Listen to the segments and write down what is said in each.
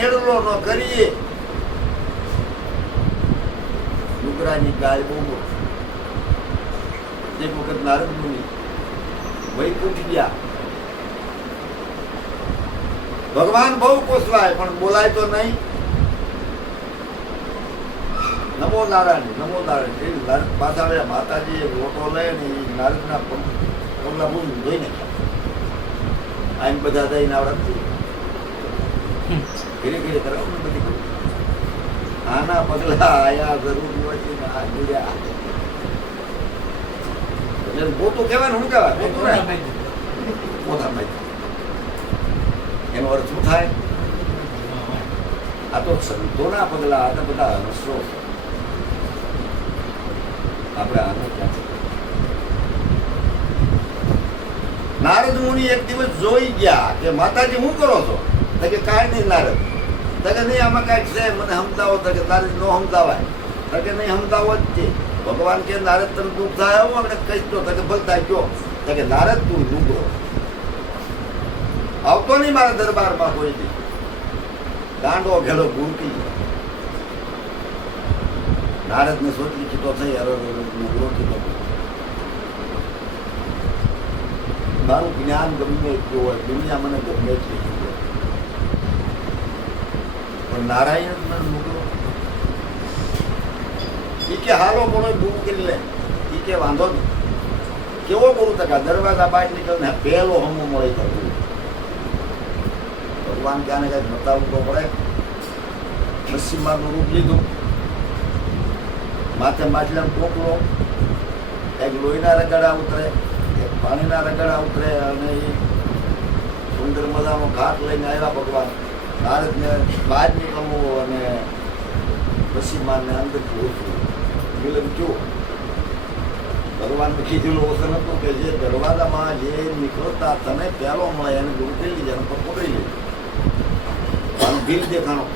નેડલો ન કરીએ. ડુગરાની ગાય બહુ એક વખત નારદ મુનિ વૈકુંઠ ગયા. ભગવાન બહુ કોસલાય પણ બોલાય તો નહીં. નમો નારાયણ નમો નારાયણ એ નારદ પાછા આવ્યા. માતાજીએ લોટો લઈ ને એ નારદના પગલા બહુ ધોઈ નાખ્યા. આઈને બધા દઈને આવડત ધીરે ધીરે કરાવું ને બધી કરું. આના પગલા આયા જરૂરી હોય છે ને આ જોડ્યા. એટલે પોતું કહેવાય ને શું કહેવાય? પોતું ને પોતા ભાઈ. એનો અર્થ શું થાય? આ તો સંતોના પગલા આ તો બધા હંસો. આપણે આને ક્યાં છે? નારદ મુનિ એક દિવસ જોઈ ગયા કે માતાજી શું કરો છો? કે કાંઈ નહીં નારદ. કે નહીં આમાં કાંઈક છે મને સમજાવો. કે નારદ નો સમજાવાય. કે નહીં સમજાવો જ છે. ભગવાન કે નારદ તને દુઃખ થાય હું આપણે કહીશ તો કે ભલતા કયો. કે નારદ તું લુગડો આવતો નહીં મારા દરબારમાં કોઈ દી. ગાંડો ઘેડો ગુંકી. નારદ ને સોચી કીધો થઈ લુગડો કીધો. મારું જ્ઞાન ગમે એટલું હોય દુનિયા મને ગમે એટલી જુએ પણ નારાયણ મને લુગડો એ કે હાલો કોનો ગુરુ કરી લે. એ કે વાંધો નહીં. કેવો ગુરુ તકા દરવાજા બહાર નીકળે ને પહેલો હમો મળે તો ભગવાન ક્યાં ને કઈ બતાવવું તો પડે. નરસિંહનું રૂપ લીધું. માથે માટલાનો ટોપલો, એક લોહીના રગડા ઉતરે, એક પાણીના રગડા ઉતરે અને એ સુંદર મજાનો ઘાટ લઈને આવ્યા ભગવાન. નારદને બહાર નીકળવું અને નરસિંહને અંદર પહોંચવું વિલંબ થયો. ભગવાનને કીધેલું વચન હતું કે જે દરવાજામાં જે નીકળતા તને પહેલો મળે એને ગુરુ કરી લીધે એનો પર પકડી લે. આનું બિલ દેખાણો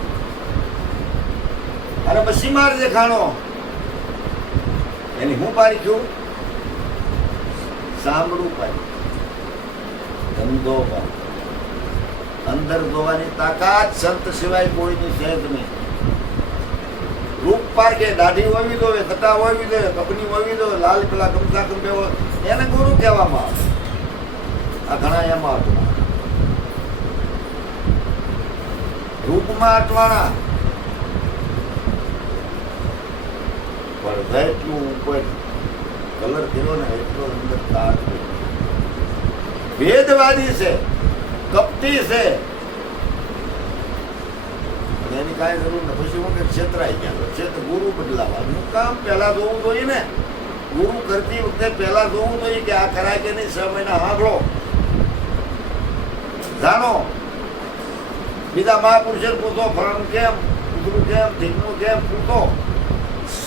અને પછી માર દેખાણો. એની હું પાડી છું? સાંભળું પાડી, ધંધો પાડી. અંદર જોવાની તાકાત સંત સિવાય કોઈની છે જ નહીં. રૂપ પારકે દાઢી હોવી જોઈએ, થટા હોવી જોઈએ, કપની હોવી જોઈએ, લાલ પેલા ગમતા ગમે હોય એને ગુરુ કહેવામાં આવે. આ ઘણા એમાં અટવાણા, રૂપમાં અટવાણા. પણ એટલું કોઈ કલર કર્યો ને એટલો અંદર તાજ. ભેદવાદી છે, કપટી છે, એની કાંઈ જરૂર ને. પછી હું કે ક્ષેત્રાઈ ગયા. ક્ષેત્ર ગુરુ બદલાવાનું કામ પહેલા જોવું જોઈએ ને. ગુરુ કરતી વખતે પહેલા જોવું જોઈએ કે આ કરાય કે નહીં. 6 મહિના સાંભળો, જાણો. બીજા મહાપુરુષે પૂછો ફળનું કેમ, ઉધરું કેમ, ઢીકનું કેમ પૂછો.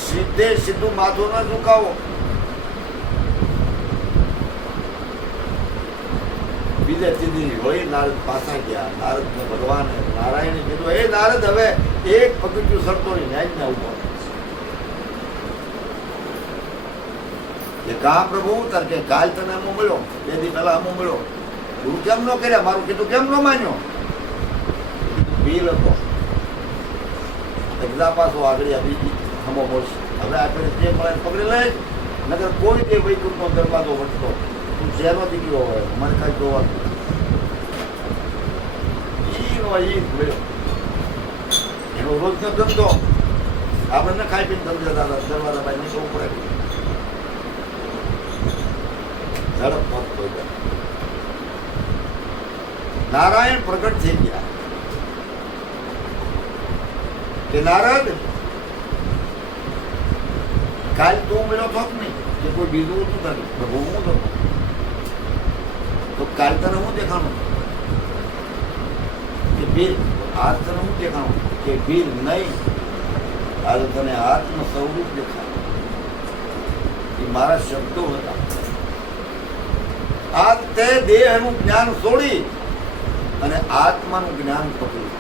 સીધે સીધું માથું ન ઝુકાવો. બીજે તીજી હોય નારદ પાછા ગયા. નારદને ભગવાન નારાયણે કીધું, એ નારદ હવે એક પગથિયું સરતો નહીં, ન્યાય જ ના ઉભો. એ કા પ્રભુ તાર કે કાલ તને આમ મળ્યો, 2 દી પહેલા આમ મળ્યો. તું કેમ ન કર્યા? મારું કીધું કેમ ન માન્યો? બિલ હતો એકદા પાછો આગળ બીજી હમો મળશે. હવે આપણે જે મળે પકડી લઈ. નગર કોઈ તે વૈકુંઠનો દરવાજો વટતો. તું શહેરનો દીકરો હોય, મને કાંઈ જોવાનું એનો રોજનો ધંધો. આપણને ખાઈ પીને ધંધો દાદા દરવાજા બાઈ નીકળવું પડે. ઝડપ મત કોઈ. નારાયણ પ્રગટ થઈ ગયા કે નારદ કાલ તું મળ્યો તો નહીં કે કોઈ બીજું હતું તને પ્રભુ હું તો. તો કાલ તને હું દેખાણું કે વીર. આજ તને હું દેખાણું કે વીર નહીં. આજે તને આત્મ સ્વરૂપ દેખાય. એ મારા શબ્દો હતા. આજ તે દેહનું જ્ઞાન છોડી અને આત્માનું જ્ઞાન પકડ્યું.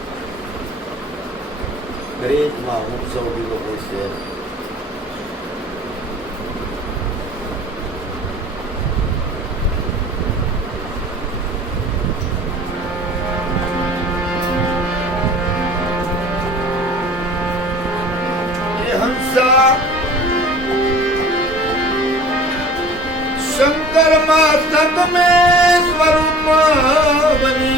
દરેકમાં ઉત્સવ લીધો હોય છે. હંસા શંકર મસ્તક में स्वरूप बनी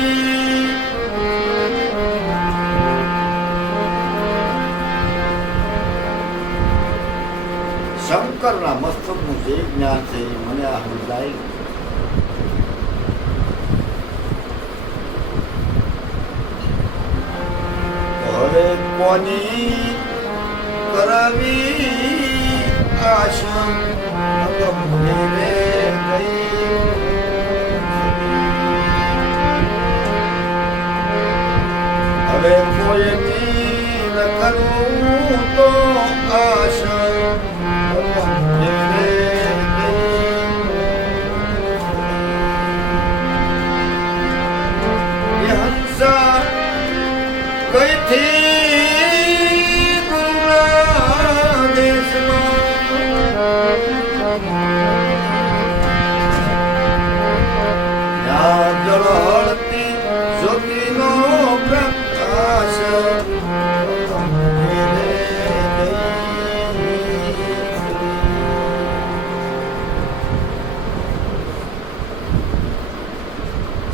શંકરના મસ્તકનું જે જ્ઞાન છે એ મને આ સમજાય. હવે કોની કરવી આશા ગમે ગઈ. હવે કોઈની ન કરું તો આશા ગમે ગઈ. હંસા કઈથી ગુરુના દેશમાં ત્યાં જળહળતી જ્યોતિનો પ્રકાશ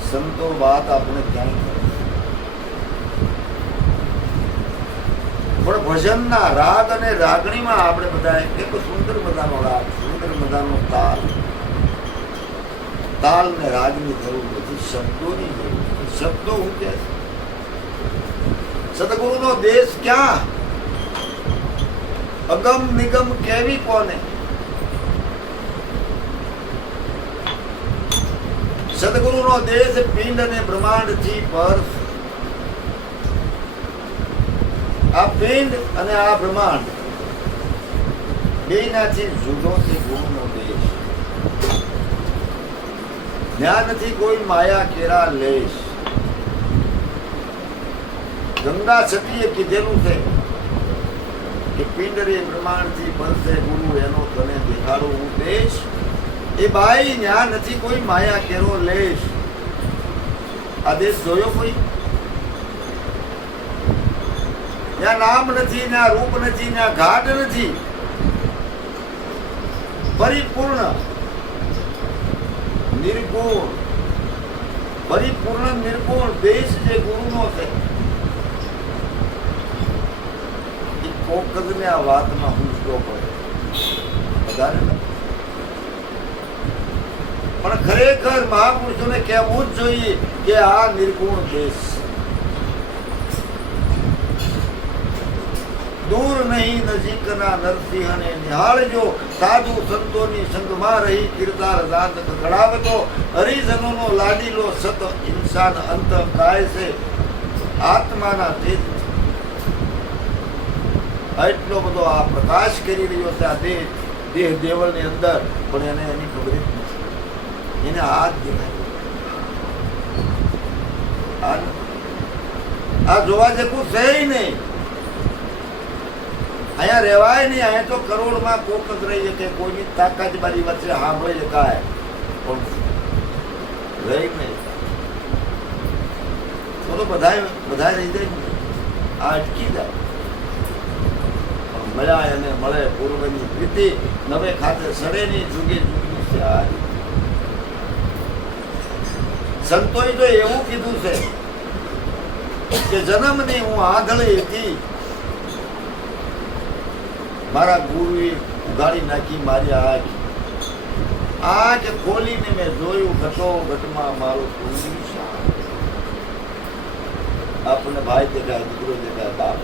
સંતો વાત આપણે ક્યાંય પણ ભજનના રાગ અને રાગણીમાં આપણે બધા એક સુંદર મજાનો રાગ, સુંદર મજાનો તાલ. તાલ ને રાગની જરૂર નથી, શબ્દોની જરૂર છે. શબ્દો હું કે સદગુરુનો દેશ ક્યાં, અગમ નિગમ કેવી કોને. સદગુરુનો દેશ પિંડ અને બ્રહ્માંડ થી પર. આ પિંડ અને આ બ્રહ્માંડ બેનાથી જુદો છે ગુરુનો દેશ. જ્ઞાનથી કોઈ માયા કેરા લેશ. ગંગા સતીએ કીધેલું છે કે પિંડ રે બ્રહ્માંડ થી બનશે ગુરુ એનો તને દેખાડો હું દેશ. એ બાઈ જ્ઞાન નથી કોઈ માયા કેરો લેશ. આ દેશ જોયો કોઈ? ત્યાં નામ નથી, ત્યાં રૂપ નથી, ત્યાં ઘાટ નથી. પરિપૂર્ણ નિર્ગુણ, પરિપૂર્ણ નિર્ગુણ દેશ જે ગુરુનો છે. એ કોકને આ વાતમાં પૂછવો પડે, વધારે પણ ખરેખર મહાપુરુષોને કહેવું જ જોઈએ કે આ નિર્ગુણ દેશ. દૂર નહીં નજીકના નરસિંહને નિહાળજો. સાધુ સંતોની સંગમાં રહી કીર્તાર દાંત ખડાવતો. હરિજનોનો લાડીલો સત ઇન્સાન અંત ગાય છે આત્માના તેજ. એટલો બધો આ પ્રકાશ કરી રહ્યો છે આ દેહ દેવળની અંદર, પણ એને એની ખબર જ નથી. એને હાથ દેખાય, આ જોવા જેવું છે નહીં. અહીંયા રહેવાય નહીં. અહીંયા તો કરોડમાં કોક જ રહી શકે, કોઈની તાકાત મારી વચ્ચે સાંભળી શકાય પણ રહી નહીં. તો બધા રહી જાય, આ અટકી જાય. પણ મળ્યા એને મળે પૂર્વની પ્રીતિ, નવે ખાતે સડે નહીં, જુગે જુગની છે આ. સંતોએ તો એવું કીધું છે કે જન્મની હું આંધળી હતી, મારા ગુરુએ ઉઘાડી નાખી મારી આંખ ખોલીને મેં જોયું, ઘટો ઘટમાં મારો આપણને ભાઈ દેખાય, દીકરો દેખાય, બાપ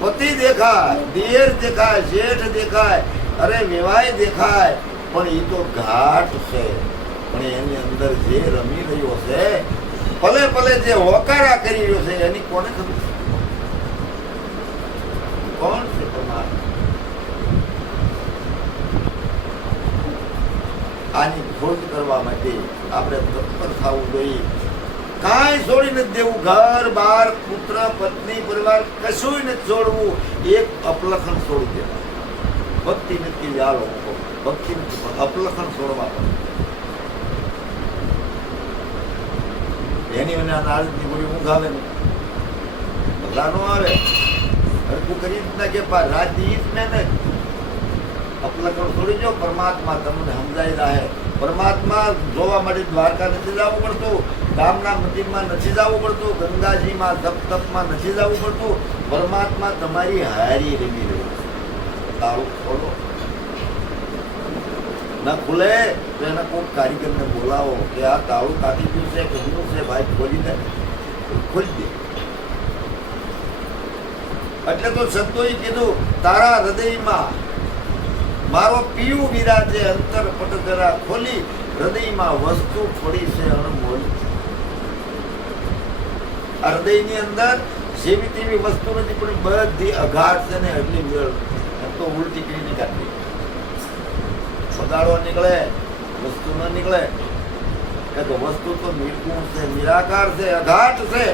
પતિ દેખાય, દિયર દેખાય, શેઠ દેખાય, અરે વેવાય દેખાય, પણ એ તો ઘાટ છે. પણ એની અંદર જે રમી રહ્યો છે, ભલે ભલે જે હોકારા કરી રહ્યો છે, એની કોને ખબર છે? કોણ છે? આની ખોજ કરવા માટે આપણે તત્પર થવું જોઈએ. કાંઈ છોડી નથી દેવું. ઘર બાર પુત્ર પત્ની પરિવાર કશું નથી છોડવું. એક અપલખણ છોડી દેવા. ભક્તિ નથી વ્યાલો, ભક્તિ નથી પણ અપલખણ છોડવા પડે. એની મને નારદની ગોળી ઊંઘ આવે ને બધા નો આવે. હરકું કરી જ ના કે રાત ઈ જ મહેનત અપલકણ થોડી જો પરમાત્મા તમને સમજાઈ રહે. પરમાત્મા જોવા માટે દ્વારકા નથી જવું પડતું, ગામના મંદિરમાં નથી જવું પડતું, ગંગાજીમાં તપમાં નથી જવું પડતું. પરમાત્મા તમારી હારી રમી રહ્યું છે. તાળું ખોલો ના ખુલે તો એના કોઈ કારીગરને બોલાવો કે આ તાળું કાઢી ગયું છે કે હું છે ભાઈ ખોલી દે, ખોલી દે. એટલે તો સંતોએ કીધું તારા હૃદયમાં મારો પીયું વિરાજે અંતર પટદરા ખોલી, હૃદયમાં વસ્તુ થોડી છે અણમોલ. આ હૃદયની અંદર જેવી તેવી વસ્તુ નથી પણ બધી અઘાટ છે ને એટલી મેળ તો ઉલટી કરીને કાઢી બગાડો નીકળે, વસ્તુ ન નીકળે. કે તો વસ્તુ તો નિર્ગુણ છે, નિરાકાર છે, અઘાટ છે.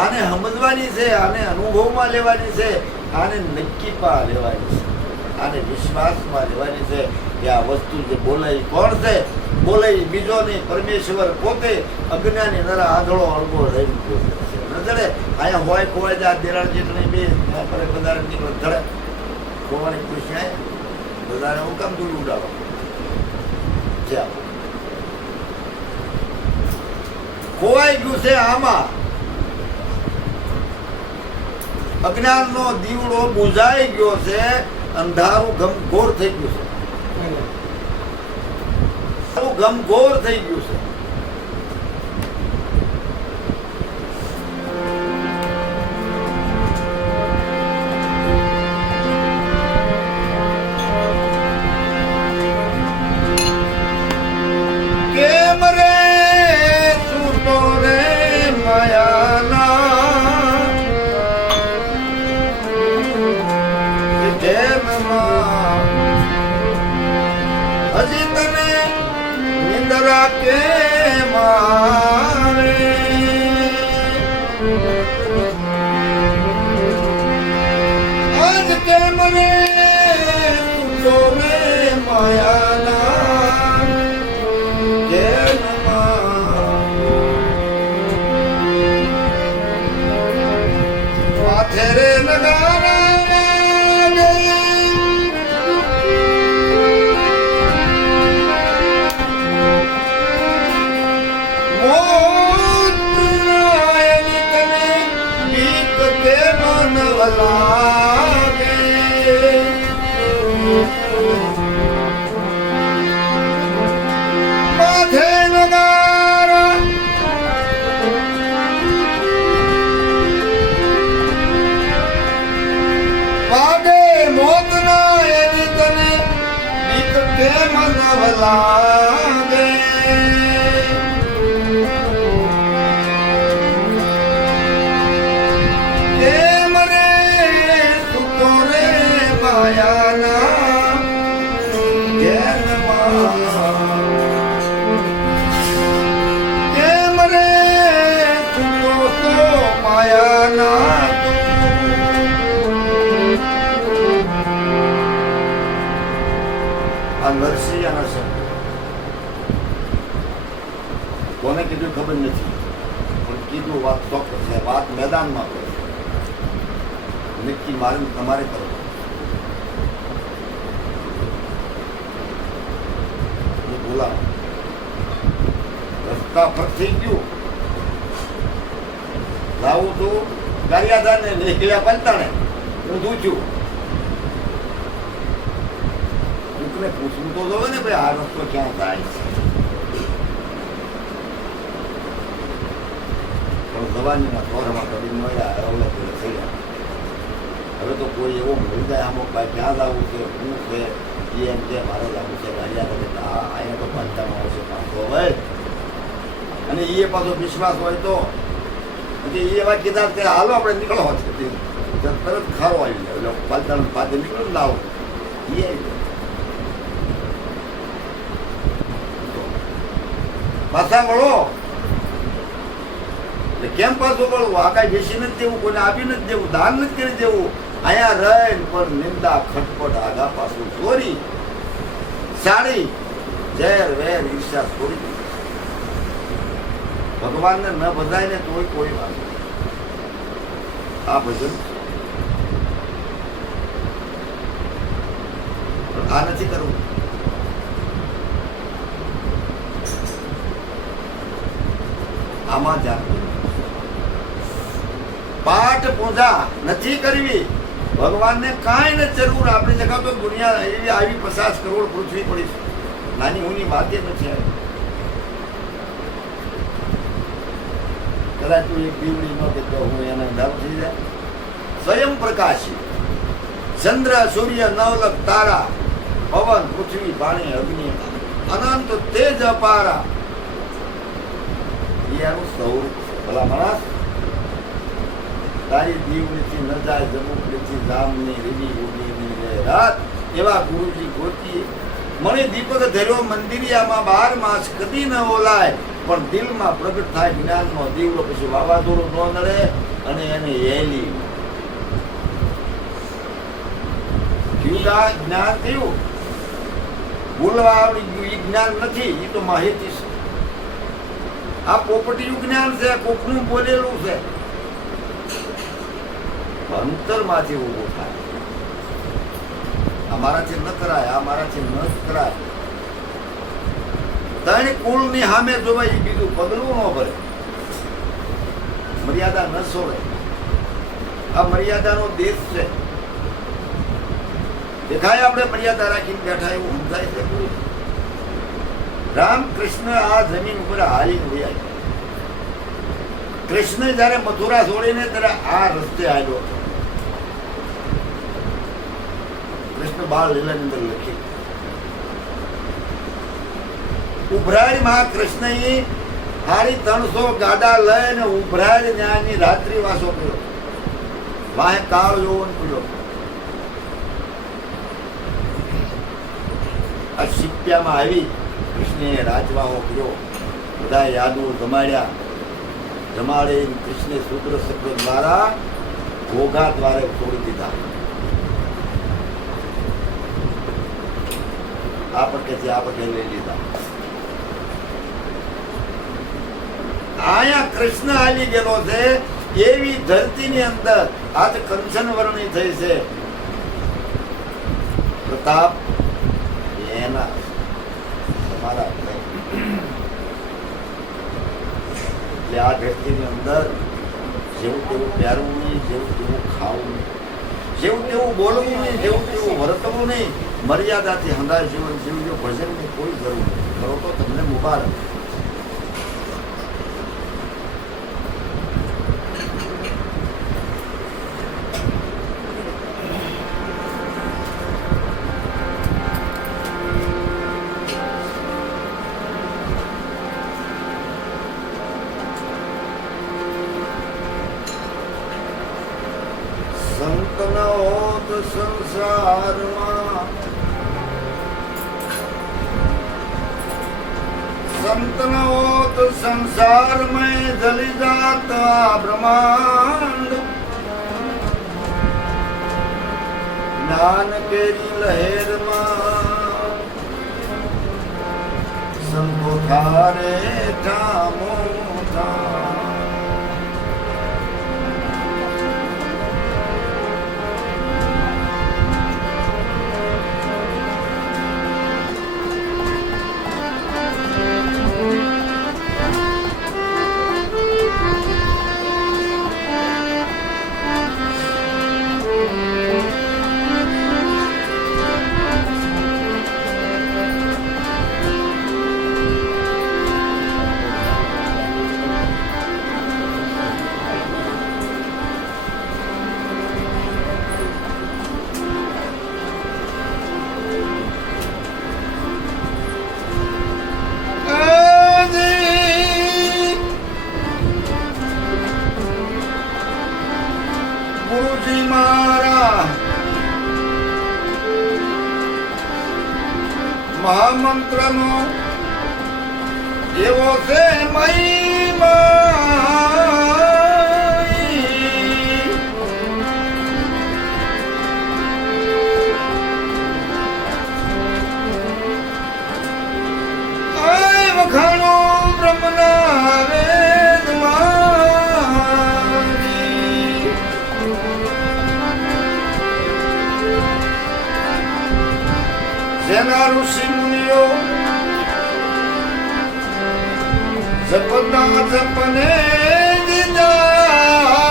આને સમજવાની છે, આને અનુભવમાં લેવાની છે, આને નક્કીપા લેવાની છે, આને વિશ્વાસમાં લેવાની છે કે આ વસ્તુ જે બોલાય કોણ છે? બોલાય બીજો નહીં, પરમેશ્વર પોતે. અજ્ઞાની નરા આંધળો અળગો રહીને પોતે છે. નજરે અહીંયા હોય ખોવાય જાય દેરાળ જેટલી બે વધારે નીકળે ધડે ખોવાની ખુશી બધાને હું કામ દૂર ઉડાડો ખોવાઈ ગયું છે. આમાં અજ્ઞાનનો દીવડો બુઝાઈ ગયો છે, અંધારું ગમઘોર થઈ ગયું છે, ગમઘોર થઈ ગયું છે. કેમ રે સૂતો રે માયાના હજી તને નિંદરા કેમ આવે? આજ કેમ રે સૂતો રે માયાના માથે રે નગારા લાગે માથે નગારા વાગે મોત ના એની તને બીક કેમ નવ લાગે? કેમ રે તું તો માયાના આ નરસિંહના શબ્દ કોને કીધું ખબર નથી, પણ કીધું વાત ચોક્કસ છે. વાત મેદાનમાં કરો, નક્કી મારે તમારે કરો. બોલા રસ્તા પર થઈ ગયું લાવું તું ગારિયાદાર ને નીકળ્યા પંતાણે ઊંધું છું. દુઃખને પૂછવું તો જોવે ને ભાઈ આ રસ્તો ક્યાં થાય છે. પણ જવાનીના તોરમાં કદી મળ્યા અવલે થઈ ગયા. હવે તો કોઈ એવો મળી જાય આમ ભાઈ ક્યાં જવું છે, શું છે એમ કે મારે લાગુ છે અહીંયા તો પંચામાં આવશે પાછો ભાઈ. અને એ પાછો વિશ્વાસ હોય તો એવા કીધા કે હાલો આપણે નીકળો છે તરત ખારો આવી જાય એટલે પાલતાણ પાસે નીકળો લાવો એ આવી પાછા વળો. એટલે કેમ પાછું વળવું? આ કાંઈ બેસી નથી દેવું, કોઈને આપી નથી દેવું, દાન નથી કરી દેવું. અહીંયા રહે પર નિંદા ખટપટ આગા પાછું ચોરી સાડી ઝેર વેર ઈર્ષા છોડી. ભગવાનને ન બધાય ને તોય કોઈ વાત. આ ભજન આ નથી કરવું. આમાં ધ્યાન કરવું. પાઠ પૂજા નથી કરવી, ભગવાનને કાંઈ નથી જરૂર. આપણી જગા તો દુનિયા એવી આવી 50 કરોડ પૃથ્વી પડી છે, નાની ઊની વાત જ નથી આવી. કદાચ તું એક દીવડી ન દેતો હું એને અંધારું થઈ જાય. સ્વયં પ્રકાશી ચંદ્ર સૂર્ય નવલખ તારા પવન પૃથ્વી પાણી અગ્નિ અનંત તેજ અપારા એનું સ્વરૂપ છે. ભલા માણસ, તારી દીવડીથી ન જાય જમુકડીથી જામની રીવી ઉડીની રે રાત એવા ગુરુજી ગોતી મને દીપક ધર્યો મંદિરિયામાં 12 માસ કદી ન ઓલાય, પણ દિલમાં પ્રગટ થાય જ્ઞાનનો દીવડો. પછી વાવાઝોડું ન નડે અને એને હેલી જ્ઞાન થયું. બોલવા આવડી ગયું એ જ્ઞાન નથી, એ તો માહિતી છે. આ પોપટીયું જ્ઞાન છે, કોકનું બોલેલું છે. અંતરમાંથી ઊભું થાય. અમારાથી ન કરાય, આ મારાથી ન કરાય. 3 કુળની સામે જોવાય, બીજું પગલું ન ભરે, મર્યાદા ન છોડે. આ મર્યાદાનો દેશ છે. દેખાય આપણે મર્યાદા રાખીને બેઠા એવું સમજાય છે. રામકૃષ્ણ આ જમીન ઉપર હાલીને વયા ગયા. કૃષ્ણ જયારે મથુરા છોડીને ત્યારે આ રસ્તે આવ્યો હતો. કૃષ્ણ બાળ લીલાની અંદર લખી ઉભરાય માં કૃષ્ણએ હારી 300 ગાડા લઈને ઉભરાય ન્યાની રાત્રિ વાસો કર્યો. વાહે કાળ યૌવન પડ્યો. આ શિપ્યામાં આવી કૃષ્ણે રાજવાહો કર્યો. બધા યાદો જમાડે કૃષ્ણે શુદ્ર શબ્દ દ્વારા ઘોઘા દ્વારે છોડી દીધા. આ પટકે લઈ લીધા. આયા કૃષ્ણ હાલી ગયેલો છે એવી ધરતીની અંદર આજ કંચન વર્ણી થઈ છે. પ્રતાપ એના તમારા એટલે આ ધરતીની અંદર જેવું તેવું પહેરવું નહીં, જેવું તેવું ખાવું નહીં, જેવું તેવું બોલવું નહીં, જેવું તેવું વર્તવું નહીં. મર્યાદાથી હંધાય જીવન જીવજો. ભજનની કોઈ જરૂર નહીં. કરો તો તમને મુબારક. સંતના હોત સંસારમાં, સંતના હોત સંસારમાં જલી જાત આ બ્રહ્માંડ. જ્ઞાન કેરી લહેરમાં સંતો થારે ઠામો ઠામ. ગુરુજી મારા મહામંત્રનો એવો છે મહિમા. વખાણો બ્રહ્મના વેદમાં. ઘણા ઋષિ મુનિઓ જપતા જપને દીધા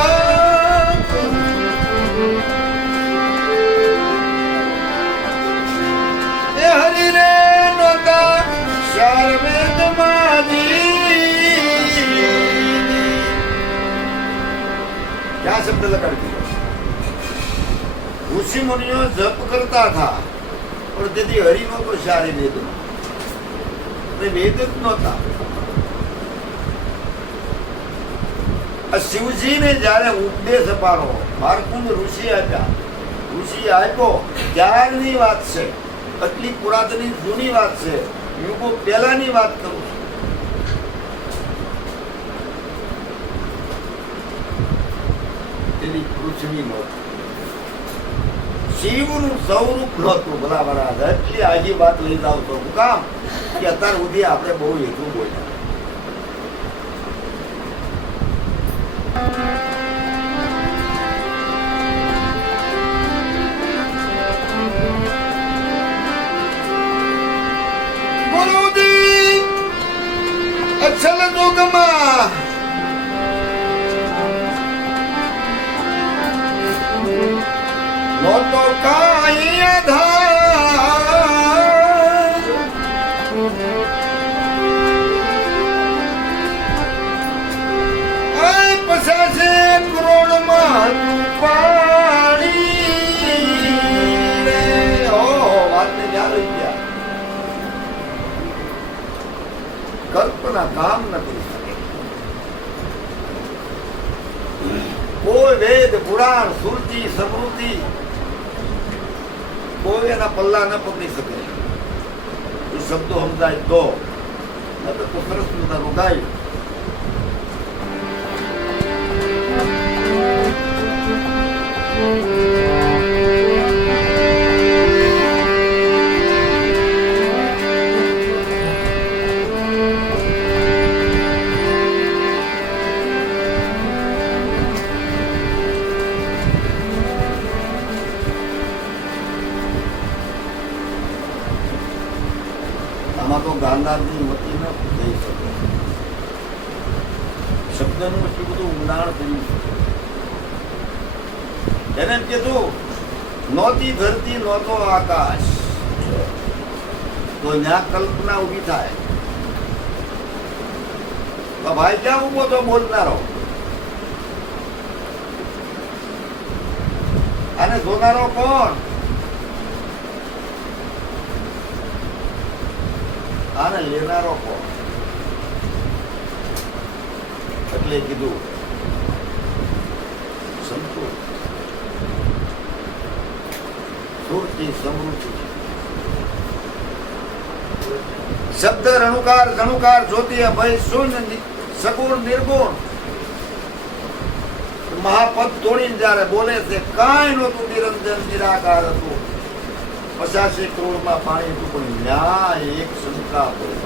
એ હરિ રે નોતા ચાર વેદ क्या शब्द लगा दिया ऋषि मुनियों जप करता था और यदि हरि नो तो सारे वेद वेद ज नहोता शिवजी ने जયારે ઉપદેશ અપારો માર્કુંડ ઋષિ આપ્યા ઋષિ આપ્યો ત્યારની વાત છે આટલી પુરાતની જૂની વાત છે યુગો પહેલાની વાત કરું છું તેની પૃથ્વી નહોતી શિવનું સ્વરૂપ નહોતું ભલા ભલા એટલી આજી વાત લઈ જાવ તો હું કામ કે અત્યાર સુધી આપણે બહુ હેતુ બોલ્યા ગુરુજી અચલ જોગમાં નો તો કાઈ આધાર આય 50 કરોડમાં પાણી રે ઓ વાત ને યાદ રહી ગયા કલ્પના કામ ન કરી શકે કોઈ વેદ પુરાણ સુરતી સમૃદ્ધિ કોઈ એના પલ્લા ન પકડી શકે એ શબ્દો સમજાય તો સરસ મજાનું ગાય આમાં તો ગાંધારની મતી ન થઈ શકે શબ્દનું એટલું બધું ઊંડાણ કર્યું છે એને કીધું નહોતી ધરતી નહોતો આકાશ તો ત્યાં કલ્પના ઊભી થાય તો ભાઈ ક્યાં ઉભો તો બોલનારો અને જોનારો કોણ આને લેનારો કોણ એટલે કીધું સંતોષ સુરતી સમૃદ્ધિ શબ્દ રણુકાર ધણુકાર જ્યોતિ અભય શૂન્ય સગુણ નિર્ગુણ મહાપદ તોડીને જયારે બોલે છે કાંઈ નહોતું નિરંજન નિરાકાર હતું 50 કરોડમાં પાણી હતું પણ ન્યાય એક શંકા પડી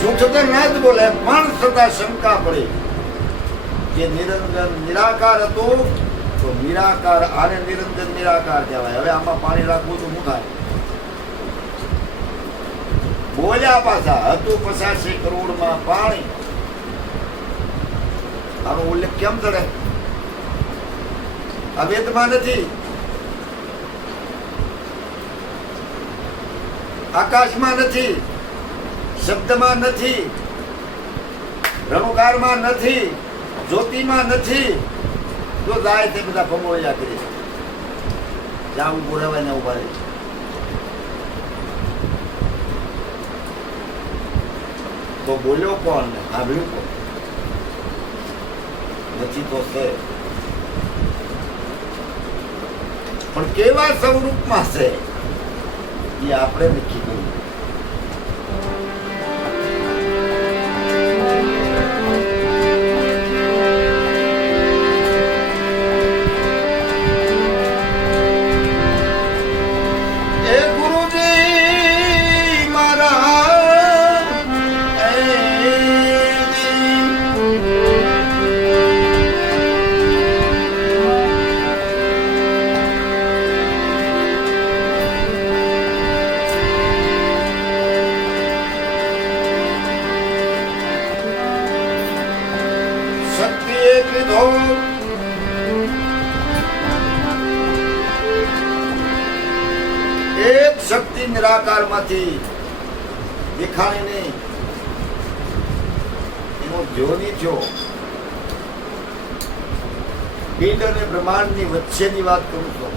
શું છતાં ના જ બોલે પણ છતાં શંકા પડી કે નિરંજન નિરાકાર હતો તો નિરાકાર આને નિરંજન નિરાકાર કહેવાય હવે આમાં પાણી રાખવું તો શું થાય બોલ્યા પાછા હતું 50 કરોડમાં પાણી આનો ઉલ્લેખ કેમ કરે આ વેદમાં નથી આકાશમાં નથી શબ્દમાં નથી રણુકારમાં નથી જ્યોતિમાં નથી તો જાય તે બધા ભમોળિયા કરી જ્યાં ઉભું રહેવાય ને ઉભા રહે તો બોલ્યો કોણ ને સાંભળ્યું કોણ નથી તો છે પણ કેવા સ્વરૂપમાં છે એ આપણે નક્કી કર્યું એક શક્તિ નિરાકાર માંથી દેખાણી નહીં, એનો જ્યોની થયો. પિંડ અને બ્રહ્માંડ ની વચ્ચેની વાત કરું તો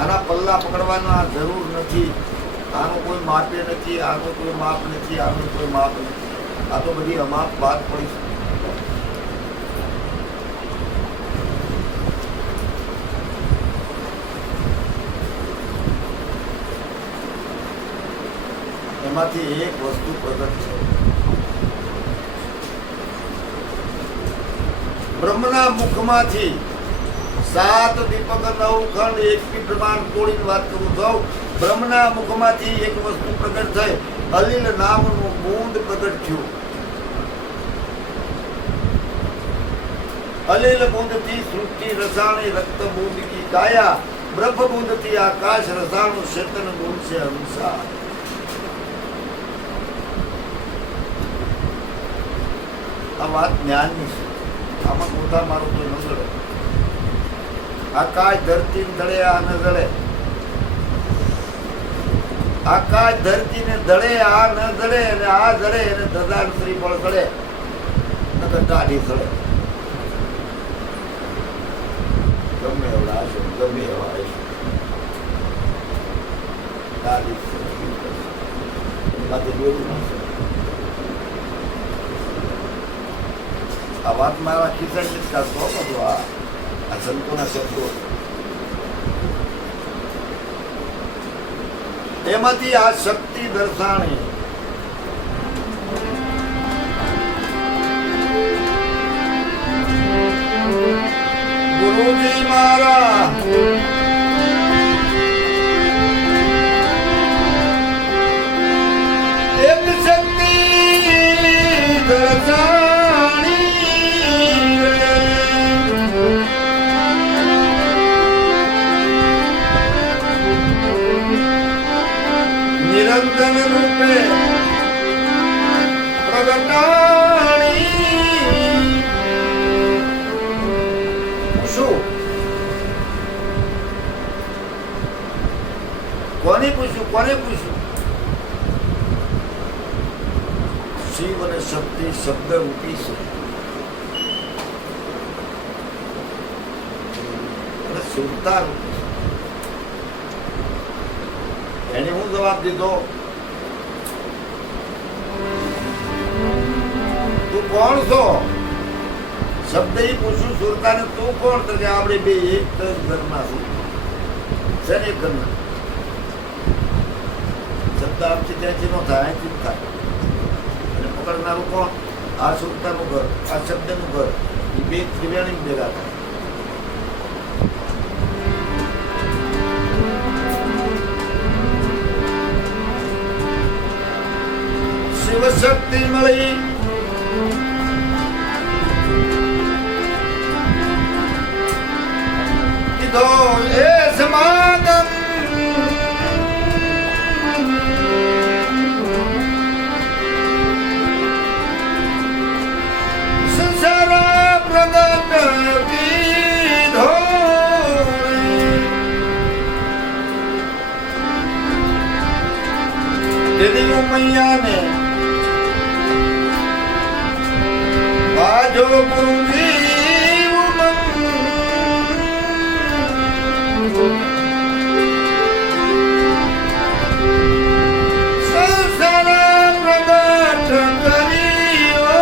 આના પલ્લા પકડવાના જરૂર નથી. આનો કોઈ માપે નથી, આનો કોઈ માપ નથી, આનો કોઈ માપ નથી. આ તો બધી અમાપ વાત પડી છે. એમાંથી એક વસ્તુ પ્રગટ છે. બ્રહ્મના મુખમાંથી 7 દીપક 9 ખંડ 1 પ્રમાણ તોડીને વાત કરું તો બ્રહ્મના મુખમાંથી એક વસ્તુ પ્રગટ થઈ. અલીલ નામનું બૂંદ પ્રગટ થયું. અલીલ બૂંદથી સૃષ્ટિ રસાણી રક્ત બૂંદ કી કાયા. બ્રહ્મ બૂંદથી આકાશ રસાણું ચેતન બૂંદ છે અનુસાર. આ વાત જ્ઞાનની છે. આમાં મોટા મારું કોઈ ન જડે. આકાશ ધરતી દળે આ ન જડે. આકાશ ધરતી ને દળે આ ન જડે, અને આ જડે એને દદાર શ્રીફળ જડે, નકર દાઢી જડે. ગમે એવડા હશે, ગમે એવા હશે, દાઢી એમાંથી બોલું નથી. આ વાત મારા ખિસ્સાની જ કાઢતો બધું. આ સંતોના શબ્દો એમાંથી આ શક્તિ દર્શાણી. ગુરુજી મારા એક શક્તિ દર્શાણી નિરંતર રૂપે પ્રગટાણી. શું કોને પૂછ્યું? શિવ અને શક્તિ શબ્દ રૂપી છે અને સુરતા રૂપી છે. એને હું જવાબ દીધો, તું કોણ છો? શબ્દ એ પૂછ્યું સુરતાને, તું કોણ? તો કે આપણે બે એક જ ઘરના છું. છે ને એક ઘરના. શબ્દ આમથી ત્યાંથી ન થાય, અહીંથી જ થાય. અને પકડનારું કોણ? આ સુરતાનું ઘર, આ શબ્દનું ઘર. એ બે ત્રિવેણી ભેગા થાય. શિવ શક્તિ મળી કીધો એ સમાગમ. સંસાર પ્રગટ કીધો તેની ઉમૈયાને બાજો ગુરુજી સંસાર પ્રગટ કર્યો.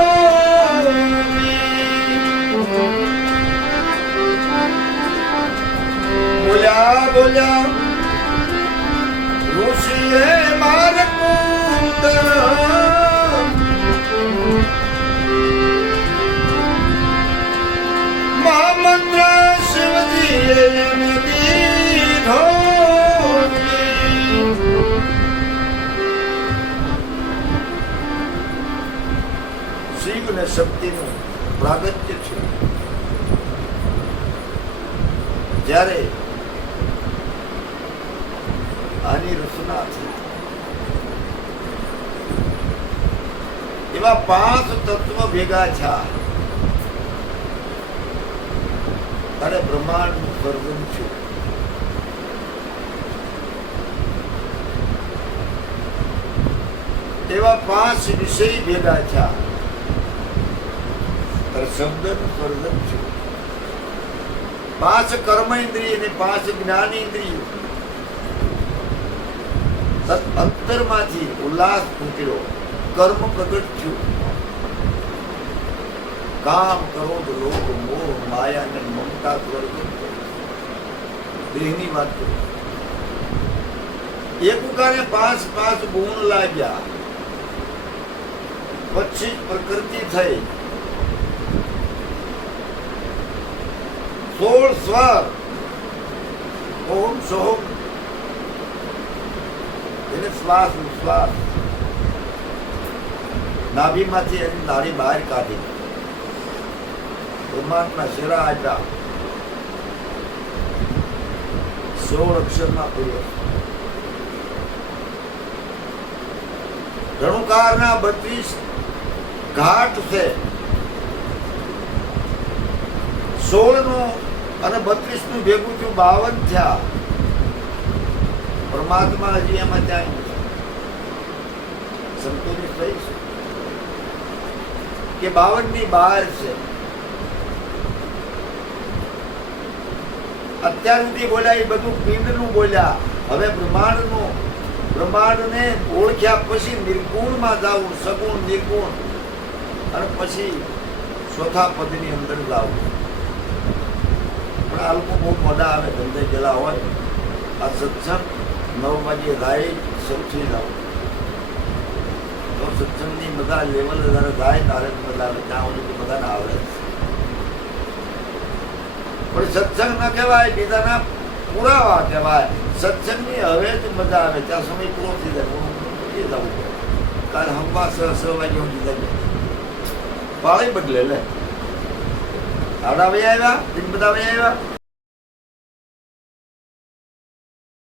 બોલ્યા ઋષિએ માર પુત્ર મહામંત્ર શિવજીએ દીધો. શિવ ને શક્તિનું પ્રાગટ્ય છે. જ્યારે આની રચના થઈ એવા 5 તત્વ ભેગા છે તારે બ્રહ્માંડનું સર્જન છે. એવા 5 વિષય ભેગા છે તારે શબ્દનું સર્જન છે. 5 કર્મ ઇન્દ્રિય અને 5 જ્ઞાન ઇન્દ્રિય અંતરમાંથી ઉલ્લાસ ફૂટ્યો, કર્મ પ્રગટ થયું. કામ ક્રોધ લોભ મોહ માયા અને મમતા સ્વર્ગ દેહની વાત કરું. એક ઉકારે 5 ગુણ લાગ્યા, પછી પ્રકૃતિ થઈ. 16 સ્વર ઓમ સોહમ એને શ્વાસ ઉશ્વાસ નાભીમાંથી એની નાડી બહાર કાઢી બ્રહ્માંડના શેરા આપ્યા. 16 અક્ષરમાં પૂર્વ. ધણુકારના 32 ઘાટ છે. 16 નું અને 32 નું ભેગું થયું 52 થયા. પરમાત્મા હજી એમાં ત્યાં સંતોષ થઈ છે કે 52 ની બહાર છે. અત્યાર સુધી બોલ્યા એ બધું પિંડનું બોલ્યા. હવે બ્રહ્માંડને ઓળખ્યા પછી નિર્ગુણમાં જાવું, સગુણ નિર્ગુણ, અને પછી ચોથા પદની અંદર જાવું. પણ આ લોકો બહુ મોડા આવે, ધંધે ગયેલા હોય. આ સત્સંગ 9 વાગે રાય સૌથી જાવ તો સત્સંગની બધા લેવલ જયારે જાય તારે મજા આવે. ત્યાં સુધી બધાને આવડે. પણ સત્સંગ ન કહેવાય, બીજાના પુરાવા કહેવાય. સત્સંગની હવે જ મજા આવે, ત્યાં સમય પૂરો થઈ જાય. જવું કાલે હમવા 6 વાગે હું જઈએ પાળી બદલે લે. આવડા વહી આવ્યા, દિન બધા વહી આવ્યા.